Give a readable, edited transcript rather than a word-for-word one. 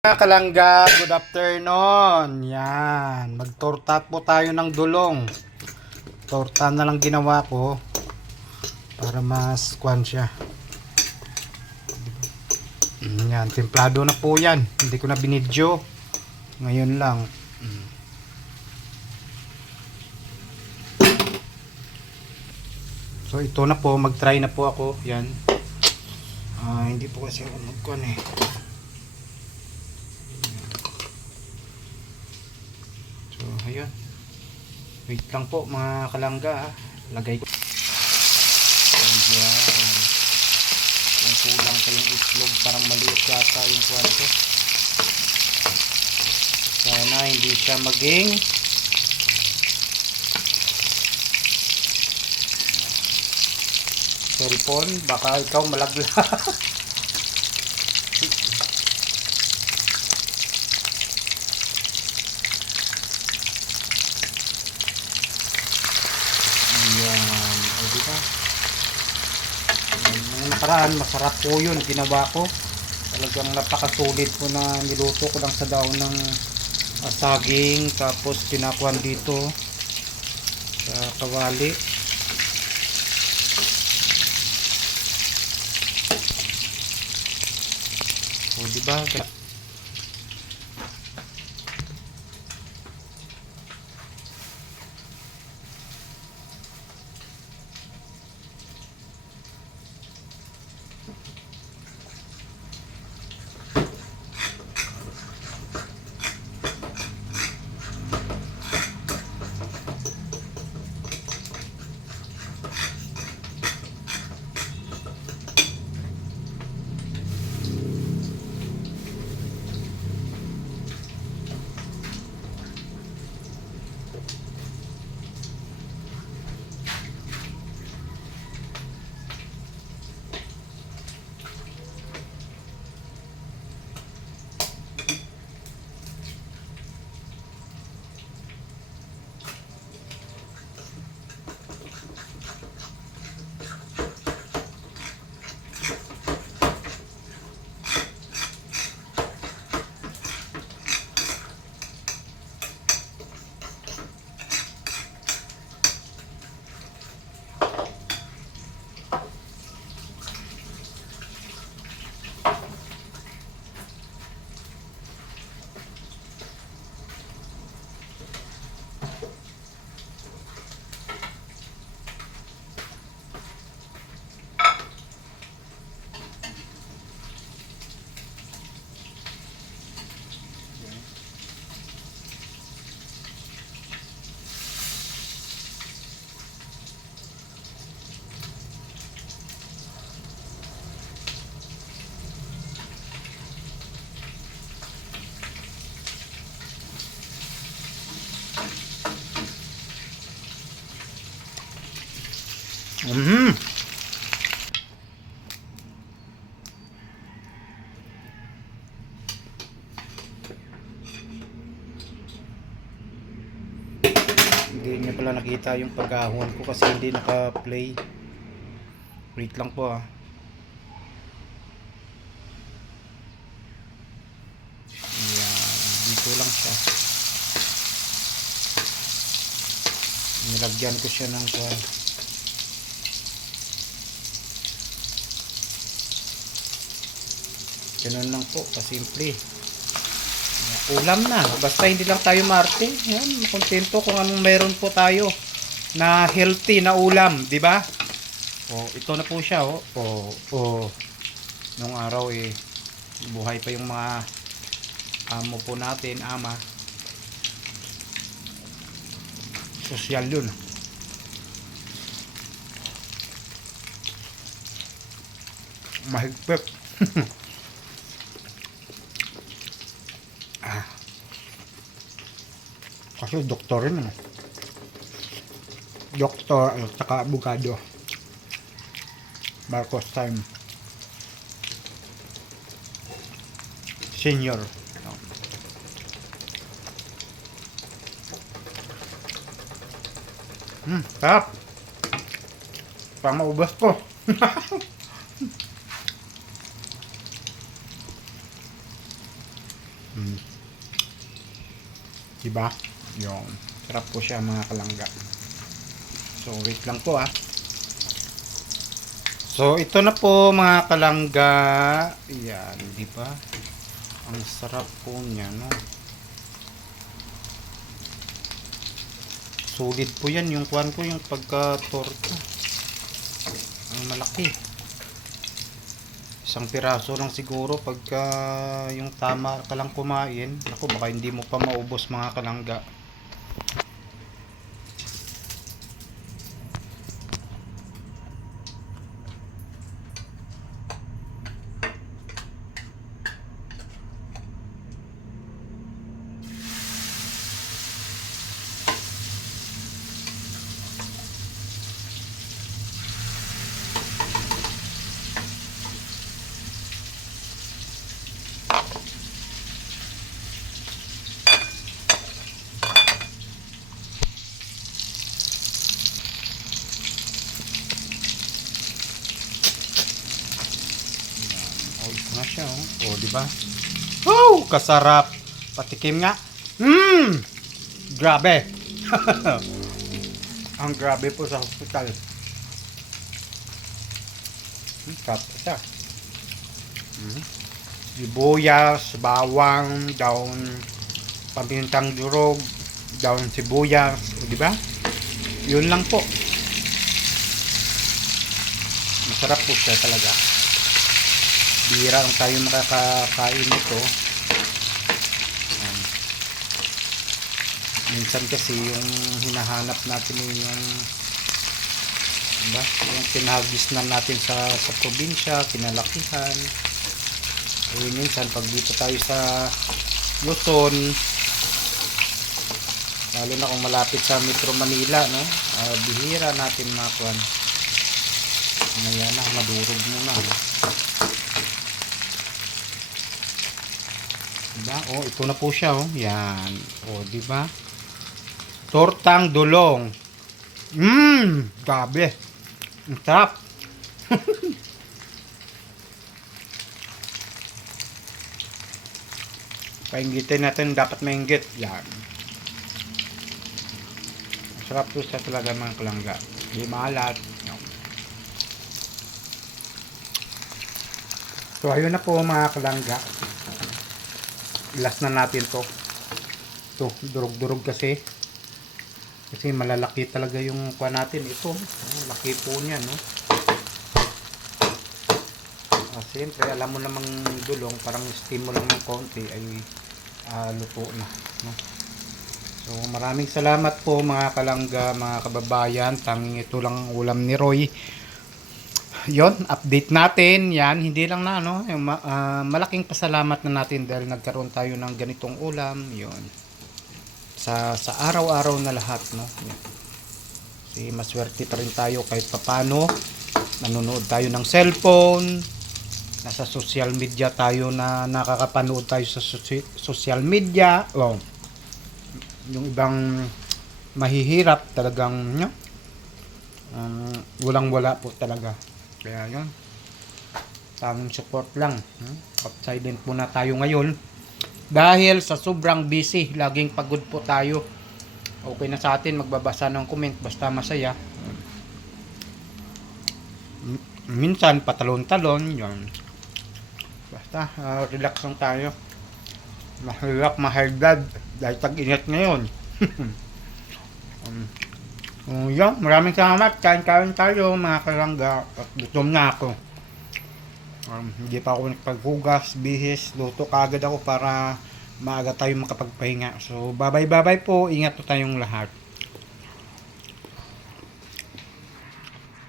Mga kalangga, good afternoon. Yan, magtorta po tayo ng dulong. Torta na lang ginawa ko para mas kwan siya. Yan, templado na po yan. Hindi ko na binidyo. Ngayon lang. So ito na po, mag-try na po ako. Yan. Hindi po kasi ako nagkwan eh. So, ayun. Wait lang po mga kalangga ha. Lagay ko. Ayan. Yung kulang pa yung itlog. Parang maliit yata yung kwarto. Sana hindi siya maging cellphone. Baka ikaw malagla. Ayan, o diba? Mga nakaraan, masarap po yun, ginawa ko. Talagang napakasulit po na niluto ko lang sa daon ng saging, tapos pinakuan dito sa kawali. O diba? Hindi niya pala nakita yung pag-ahon ko kasi hindi naka-play. Wait lang po ah. Ayan, dito lang siya. Nilagyan ko siya ng kwan. Ganun lang po, kasimple. Ulam na, basta hindi lang tayo marte. Yan, kontento kung anong meron po tayo na healthy na ulam, di ba? Oh, ito na po siya oh. Nung araw eh buhay pa yung mga amo po natin, ama. Sosyal yun. Mahigpit. Kasi doktor rin ano. Doktor at saka abogado. Marcos time. Senior. Sarap. Pang maubos ko. Mm. Diba? Yung sarap po siya mga kalangga. So wait lang po ah. So ito na po mga kalangga. Yan, di ba? Ang sarap po niya, no? Solid po yan yung kuwan ko, yung pagka-torta. Ang malaki. Isang piraso lang siguro pagka yung tama ka lang kumain. Ako, baka hindi mo pa maubos mga kalangga. O, ito na siya, oh. O, di ba? Oh, kasarap. Patikim nga. Grabe. Ang grabe po sa hospital. Sarap siya. Sibuyas, bawang, daon, pamintang durog, daon sibuyas, di ba? Yun lang po. Masarap po siya talaga. Bihira lang tayo makakakain nito. Minsan kasi yung hinahanap natin yung diba? Yung pinagisnan natin sa probinsya, kinalakihan. Eh, minsan pag dito tayo sa Luzon, lalo na kung malapit sa Metro Manila, no? Bihira natin makuha. Ayan na, madurog muna. No? Diba? Oh, ito na po siya, oh. Yan. Oh, diba? Tortang dulong. Gabi. Ang sarap. Painggitin natin, dapat mainggit. Yan. Ang sarap po siya talaga mga kalangga. Hindi maalat. So, ayun na po mga kalangga. Last na natin to. Ito, durog-durog kasi. Kasi malalaki talaga yung kuha natin. Ito, laki po niya, no? Siyempre, alam mo namang dulong, parang steam mo lang ng konti ay luto na, no? So, maraming salamat po mga kalangga, mga kababayan. Tanging ito lang ang ulam ni Roy. Yon, update natin. Yan, hindi lang na, no? Yung, malaking pasalamat na natin dahil nagkaroon tayo ng ganitong ulam. Yon. Sa araw-araw na lahat, no? Kasi maswerte pa rin tayo kahit papano. Nanonood tayo ng cellphone. Nasa social media tayo na nakakapanood tayo sa social media. Oh. Yung ibang mahihirap talagang, no? Walang-wala po talaga. Kaya yun, tanging support lang. Silent muna tayo ngayon dahil sa sobrang busy, laging pagod po tayo. Okay na sa atin magbabasa ng comment basta masaya. Minsan patalon-talon yun. Basta relax lang tayo. Mahirap, ma-high blood dahil tag-init ngayon. Yan, maraming salamat. Kain-kain tayo mga kalangga. At gutom na ako. Hindi pa ako nagpaghugas, bihis, luto kagad ako para maaga tayo makapagpahinga. So, bye-bye po. Ingat po tayong lahat.